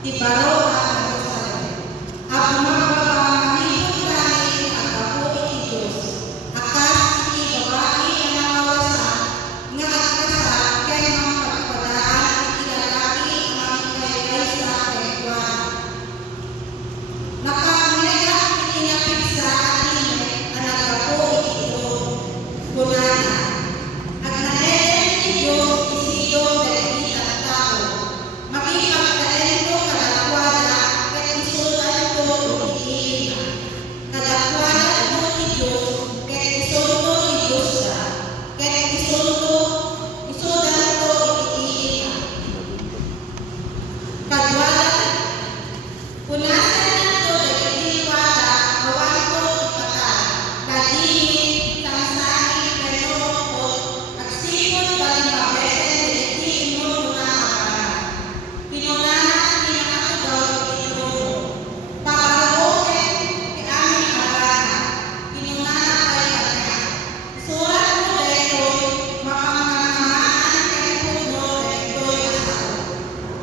Ibaro ang Jerusalem. Ang magpapamahintong dahil ang kapo iti Diyos. Akas iti babae ang nakawasan, nga agkasa kay mga pagpadaan iti lalaki ang ikaylay sa kaywan. Nakangyayak iti napigsa at inek ang nagkapo iti Diyos. Kunana, at naeden iti Diyos isiyo dahil at tao. Makipagkain ko kadakwada ket isudan ko iti kadakwada mo ti Diyos ket isudan ko ti Diyos ka ket isudan ko iti kadwada punasan nato dagiti wada awan ko ipatay kadili sangsani pero ko agsipon palimabesen dagiti imo na pinunahan ni nakatugaw ito. Pagkaroon ni aming agana, pinunahan kay kanya. Surat mo dito, mapanganamaan kay puno dito asaw.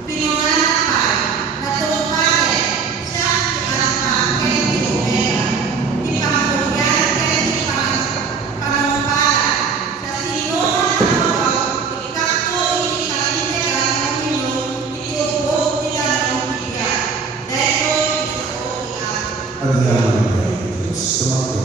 Pinunahan kay, natumpayan, siya ianapang kay Timomera. Ipangkugyan kay Pangumpalan. Sa sino man ang ikakto iti kalindagan ng Pinoy, itiubog nila ng bigyan. Dahil ito ang Ang yaman ng Diyos, sumakto